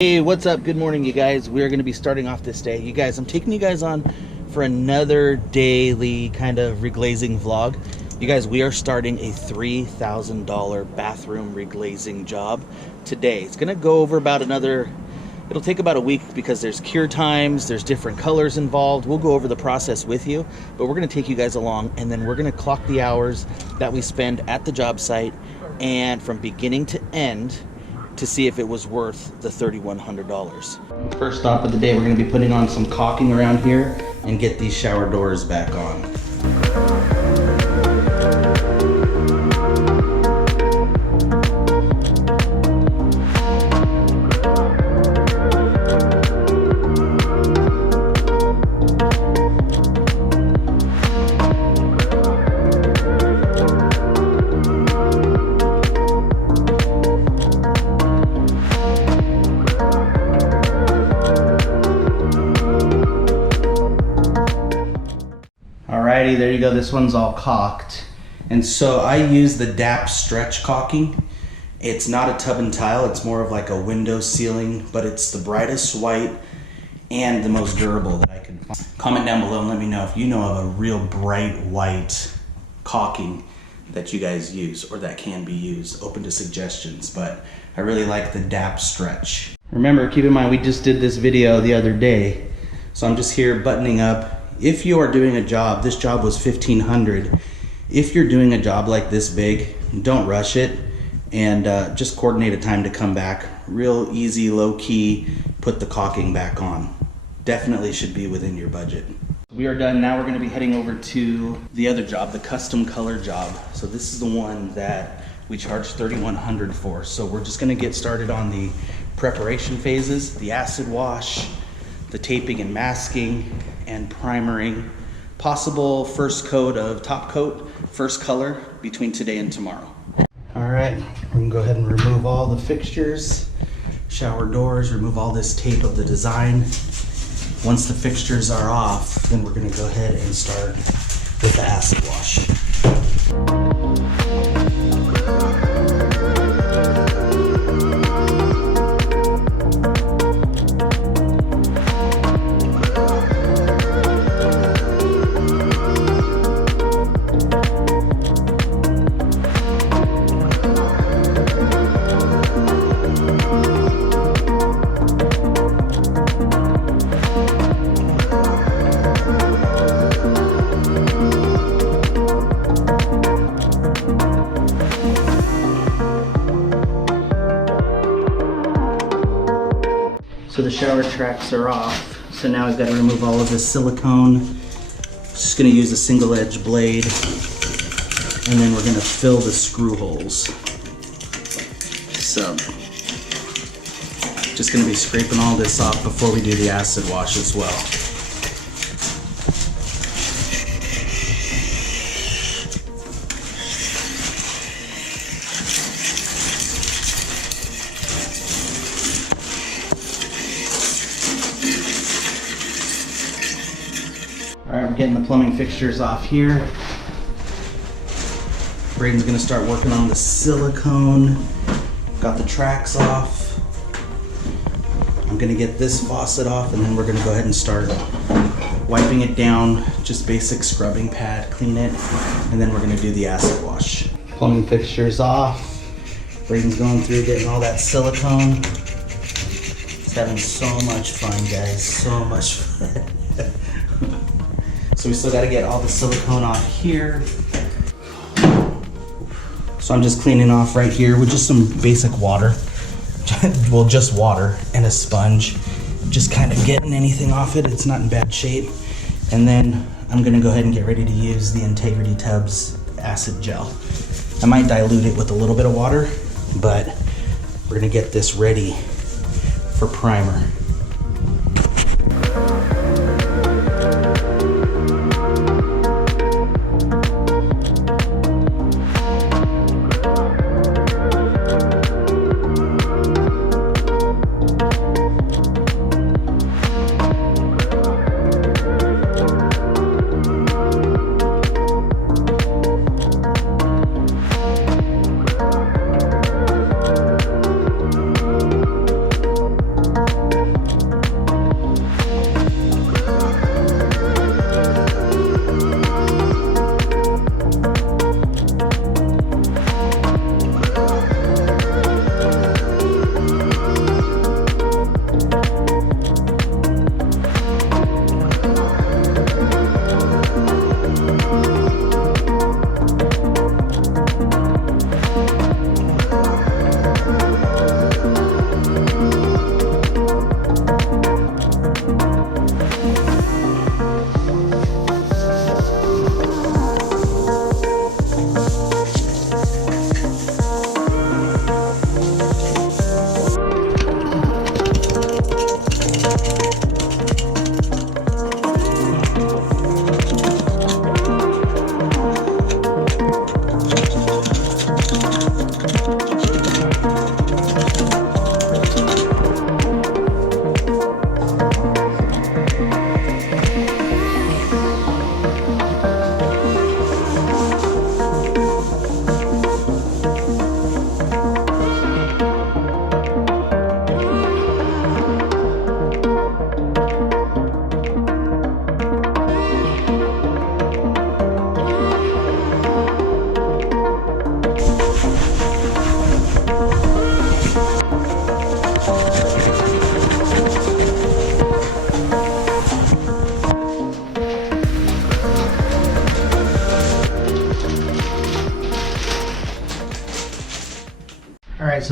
Hey, what's up? Good morning, you guys. We're going to be starting off this day. You guys, I'm taking you guys on for another daily kind of reglazing vlog. You guys, we are starting a $3,000 bathroom reglazing job today. It's going to go over about it'll take about a week because there's cure times, there's different colors involved. We'll go over the process with you, but we're going to take you guys along, and then we're going to clock the hours that we spend at the job site and from beginning to end to see if it was worth the $3,100. First stop of the day, we're going to be putting on some caulking around here and get these shower doors back on. Alrighty, there you go. This one's all caulked. And so I use the DAP stretch caulking. It's not a tub and tile, it's more of like a window ceiling, but it's the brightest white and the most durable that I can find. Comment down below and let me know if you know of a real bright white caulking that you guys use or that can be used. Open to suggestions, but I really like the DAP stretch. Remember, keep in mind, we just did this video the other day, so I'm just here buttoning up. If you are doing a job, this job was $1,500. If you're doing a job like this big, don't rush it and just coordinate a time to come back. Real easy, low key, put the caulking back on. Definitely should be within your budget. We are done. Now we're gonna be heading over to the other job, the custom color job. So this is the one that we charged $3,100 for. So we're just gonna get started on the preparation phases, the acid wash, the taping and masking, and primering, possible first coat of top coat, first color between today and tomorrow. All right, we can go ahead and remove all the fixtures, shower doors, remove all this tape of the design. Once the fixtures are off, then we're gonna go ahead and start with the acid wash. So the shower tracks are off. So now we've got to remove all of this silicone. Just gonna use a single edge blade, and then we're gonna fill the screw holes. So just gonna be scraping all this off before we do the acid wash as well. All right, we're getting the plumbing fixtures off here. Braden's gonna start working on the silicone. Got the tracks off. I'm gonna get this faucet off, and then we're gonna go ahead and start wiping it down. Just basic scrubbing pad, clean it, and then we're gonna do the acid wash. Plumbing fixtures off. Braden's going through getting all that silicone. He's having so much fun, guys, so much fun. So we still got to get all the silicone off here. So I'm just cleaning off right here with just some basic water. Well, just water and a sponge. Just kind of getting anything off it. It's not in bad shape. And then I'm gonna go ahead and get ready to use the Integrity Tubs acid gel. I might dilute it with a little bit of water, but we're gonna get this ready for primer.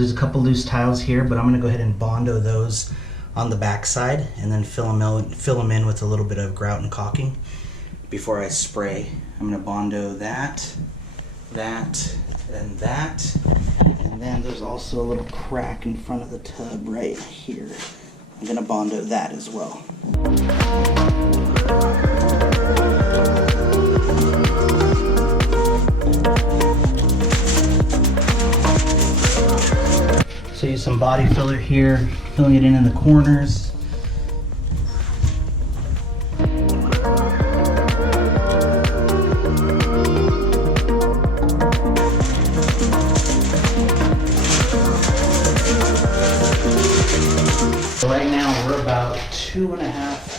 there's a couple loose tiles here, but I'm gonna go ahead and Bondo those on the back side and then fill them in with a little bit of grout and caulking before I spray. I'm gonna Bondo that, and that. And then there's also a little crack in front of the tub right here. I'm gonna Bondo that as well. So use some body filler here, filling it in the corners. Right now we're about 2.5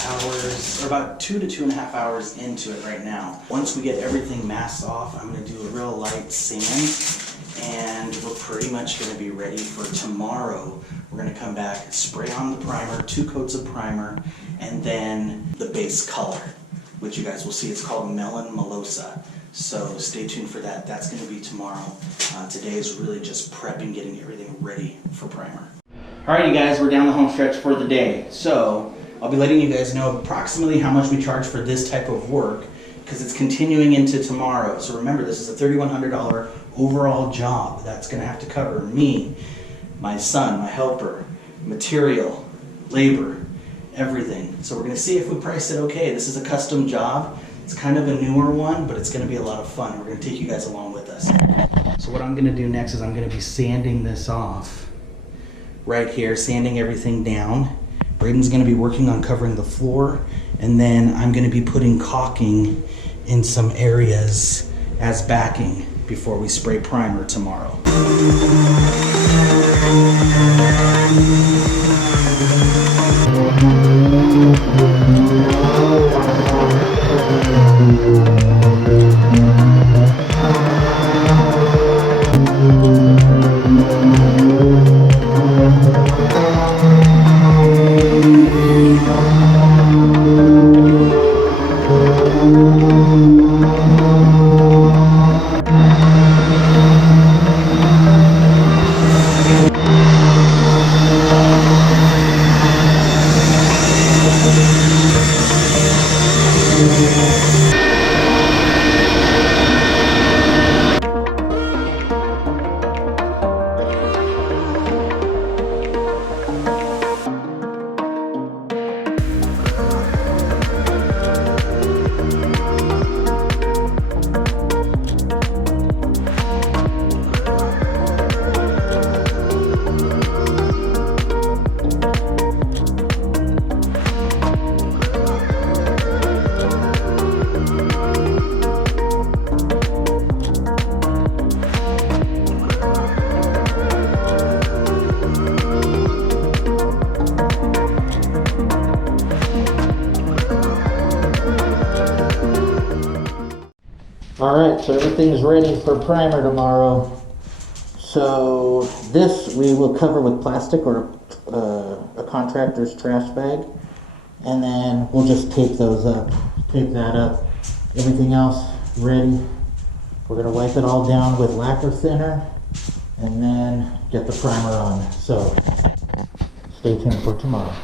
hours, or about 2 to 2.5 hours into it right now. Once we get everything masked off, I'm gonna do a real light sand, and we're pretty much gonna be ready for tomorrow. We're gonna come back, spray on the primer, 2 coats of primer, and then the base color, which you guys will see. It's called Melon Melosa. So stay tuned for that. That's gonna be tomorrow. Today is really just prepping, getting everything ready for primer. All right, you guys, we're down the home stretch for the day. So I'll be letting you guys know approximately how much we charge for this type of work because it's continuing into tomorrow. So remember, this is a $3,100 overall job. That's gonna have to cover me, my son, my helper, material, labor, everything. So we're gonna see if we price it okay. This is a custom job. It's kind of a newer one, but it's gonna be a lot of fun. We're gonna take you guys along with us. So what I'm gonna do next is I'm gonna be sanding this off. Right here, sanding everything down. Braden's gonna be working on covering the floor, and then I'm gonna be putting caulking in some areas as backing before we spray primer tomorrow. Alright, so everything's ready for primer tomorrow. So this we will cover with plastic or a contractor's trash bag. And then we'll just tape those up, tape that up. Everything else ready. We're going to wipe it all down with lacquer thinner and then get the primer on. So stay tuned for tomorrow.